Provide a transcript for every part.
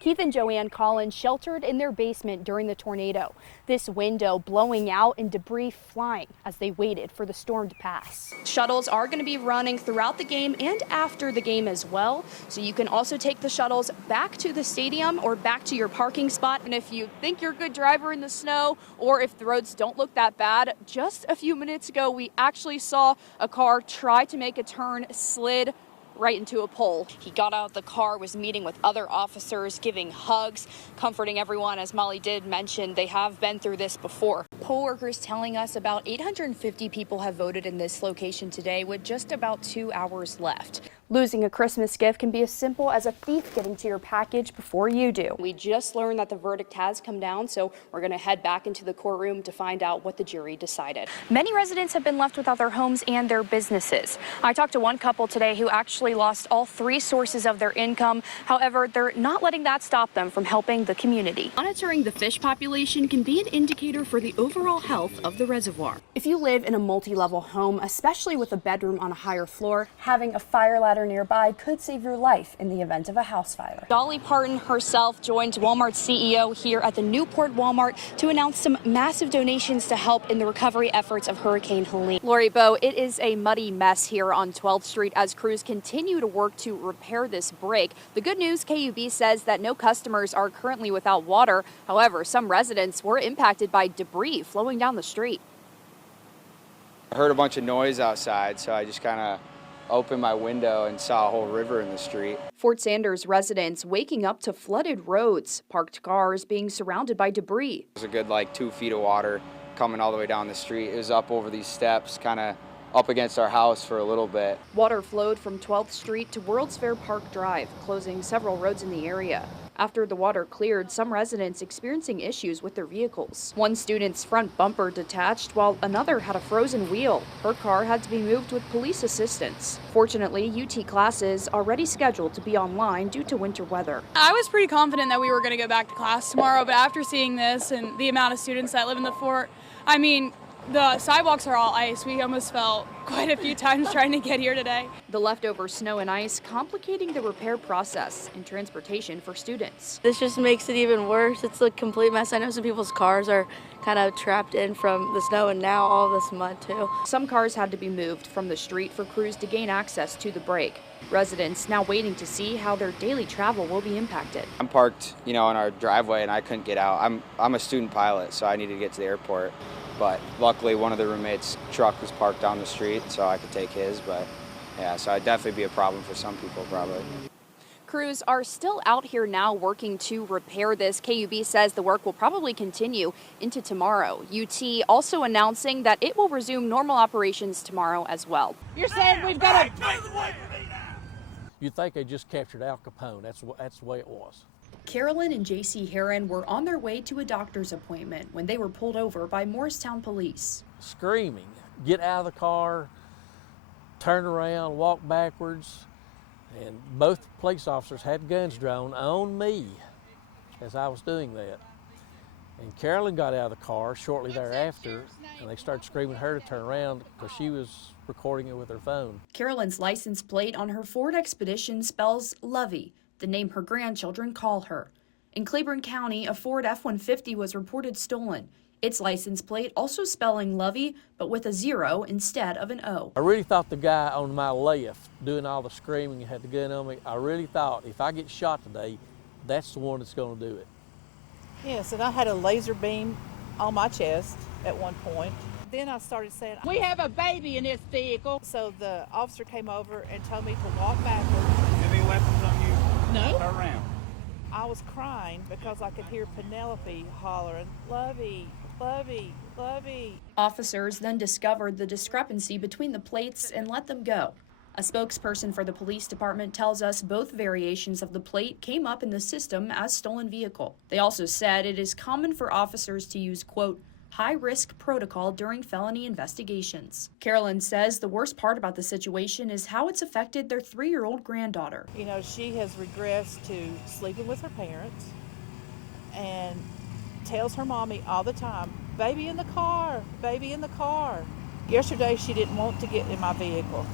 Keith and Joanne Collins sheltered in their basement during the tornado. This window blowing out and debris flying as they waited for the storm to pass. Shuttles are going to be running throughout the game and after the game as well. So you can also take the shuttles back to the stadium or back to your parking spot. And if you think you're a good driver in the snow, or if the roads don't look that bad, just a few minutes ago, we actually saw a car try to make a turn, slid right into a pole. He got out of the car, was meeting with other officers, giving hugs, comforting everyone. As Molly did mention, they have been through this before. Poll workers telling us about 850 people have voted in this location today with just about 2 hours left. Losing a Christmas gift can be as simple as a thief getting to your package before you do. We just learned that the verdict has come down, so we're going to head back into the courtroom to find out what the jury decided. Many residents have been left without their homes and their businesses. I talked to one couple today who actually lost all 3 sources of their income. However, they're not letting that stop them from helping the community. Monitoring the fish population can be an indicator for the overall health of the reservoir. If you live in a multi-level home, especially with a bedroom on a higher floor, having a fire ladder nearby could save your life in the event of a house fire. Dolly Parton herself joined Walmart's CEO here at the Newport Walmart to announce some massive donations to help in the recovery efforts of Hurricane Helene. Lori Bowe, it is a muddy mess here on 12th Street as crews continue to work to repair this break. The good news, KUB says that no customers are currently without water. However, some residents were impacted by debris flowing down the street. I heard a bunch of noise outside, so I just kind of opened my window and saw a whole river in the street. Fort Sanders residents waking up to flooded roads, parked cars being surrounded by debris. There's a good 2 feet of water coming all the way down the street. It was up over these steps, kind of up against our house for a little bit. Water flowed from 12th Street to World's Fair Park Drive, closing several roads in the area. After the water cleared, some residents experiencing issues with their vehicles. One student's front bumper detached while another had a frozen wheel. Her car had to be moved with police assistance. Fortunately, UT classes already scheduled to be online due to winter weather. I was pretty confident that we were going to go back to class tomorrow, but after seeing this and the amount of students that live in the fort, I mean, the sidewalks are all ice. We almost fell quite a few times trying to get here today. The leftover snow and ice complicating the repair process and transportation for students. This just makes it even worse. It's a complete mess. I know some people's cars are kind of trapped in from the snow and now all this mud too. Some cars had to be moved from the street for crews to gain access to the break. Residents now waiting to see how their daily travel will be impacted. I'm parked, in our driveway and I couldn't get out. I'm a student pilot, so I needed to get to the airport. But luckily one of the roommates' truck was parked down the street, so I could take his. But yeah, so it'd definitely be a problem for some people probably. Crews are still out here now working to repair this. KUB says the work will probably continue into tomorrow. UT also announcing that it will resume normal operations tomorrow as well. You're saying we've got to... You'd think they just captured Al Capone. That's the way it was. Carolyn and J.C. Heron were on their way to a doctor's appointment when they were pulled over by Morristown police. Screaming, get out of the car, turn around, walk backwards. And both police officers had guns drawn on me as I was doing that. And Carolyn got out of the car shortly thereafter, and they started screaming at her to turn around because she was recording it with her phone. Carolyn's license plate on her Ford Expedition spells Lovey, the name her grandchildren call her. In Claiborne County, a Ford F-150 was reported stolen. Its license plate also spelling Lovey, but with a 0 instead of an O. I really thought the guy on my left doing all the screaming and had the gun on me, I really thought if I get shot today, that's the one that's going to do it. Yes, and I had a laser beam on my chest at one point. Then I started saying, "We have a baby in this vehicle." So the officer came over and told me to walk backwards. Any weapons on you? No. Around. I was crying because I could hear Penelope hollering, "Lovey, Lovey, Lovey." Officers then discovered the discrepancy between the plates and let them go. A spokesperson for the police department tells us both variations of the plate came up in the system as stolen vehicle. They also said it is common for officers to use, quote, high-risk protocol during felony investigations. Carolyn says the worst part about the situation is how it's affected their 3-year-old granddaughter. She has regressed to sleeping with her parents and tells her mommy all the time, "Baby in the car, baby in the car." Yesterday she didn't want to get in my vehicle.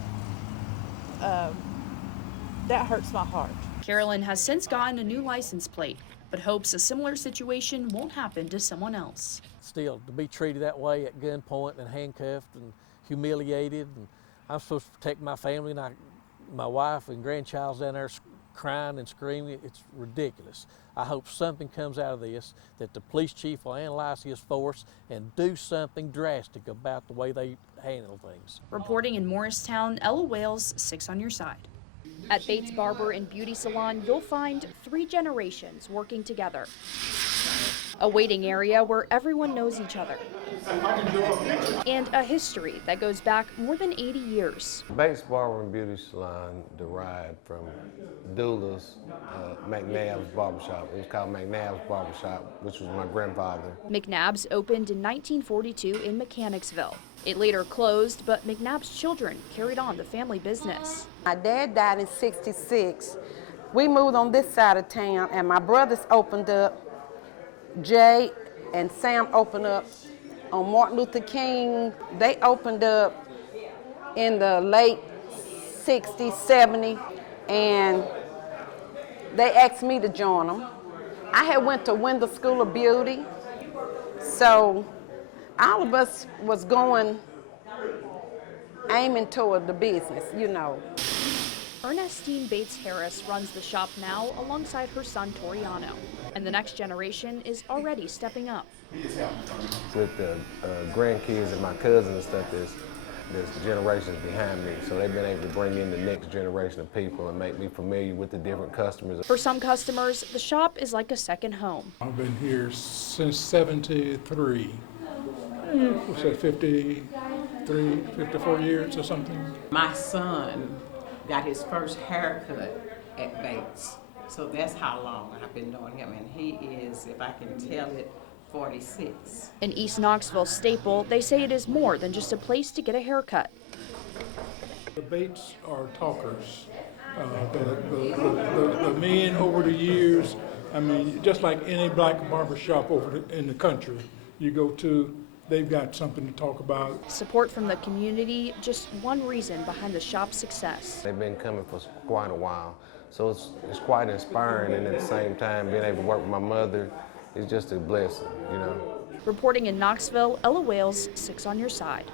that hurts my heart. Carolyn has since gotten a new license plate, but hopes a similar situation won't happen to someone else. Still, to be treated that way at gunpoint and handcuffed and humiliated, and I'm supposed to protect my family, and my wife and grandchild's down there crying and screaming. It's ridiculous. I hope something comes out of this, that the police chief will analyze his force and do something drastic about the way they handle things. Reporting in Morristown, Ella Wales, 6 on your side. At Bates Barber and Beauty Salon, you'll find 3 generations working together. A waiting area where everyone knows each other. And a history that goes back more than 80 years. Bates Barber and Beauty Salon derived from Doula's McNabb's Barbershop. It was called McNabb's Barbershop, which was my grandfather. McNabb's opened in 1942 in Mechanicsville. It later closed, but McNabb's children carried on the family business. My dad died in '66. We moved on this side of town, and my brothers opened up. Jay and Sam opened up on Martin Luther King. They opened up in the late 60s, 70s, and they asked me to join them. I had went to Wendell School of Beauty, so all of us was going, aiming toward the business, you know. Ernestine Bates Harris runs the shop now alongside her son Toriano, and the next generation is already stepping up. With the grandkids and my cousins and stuff, there's generations behind me, so they've been able to bring in the next generation of people and make me familiar with the different customers. For some customers, the shop is like a second home. I've been here since '73. What's that, 53, 54 years or something? My son got his first haircut at Bates, so that's how long I've been knowing him, and he is, if I can tell it, 46. An East Knoxville staple, they say it is more than just a place to get a haircut. The Bates are talkers. The men over the years, I mean, just like any black barbershop in the country you go to, they've got something to talk about. Support from the community, just one reason behind the shop's success. They've been coming for quite a while, so it's quite inspiring, and at the same time, being able to work with my mother is just a blessing, you know. Reporting in Knoxville, Ella Wales, 6 on your side.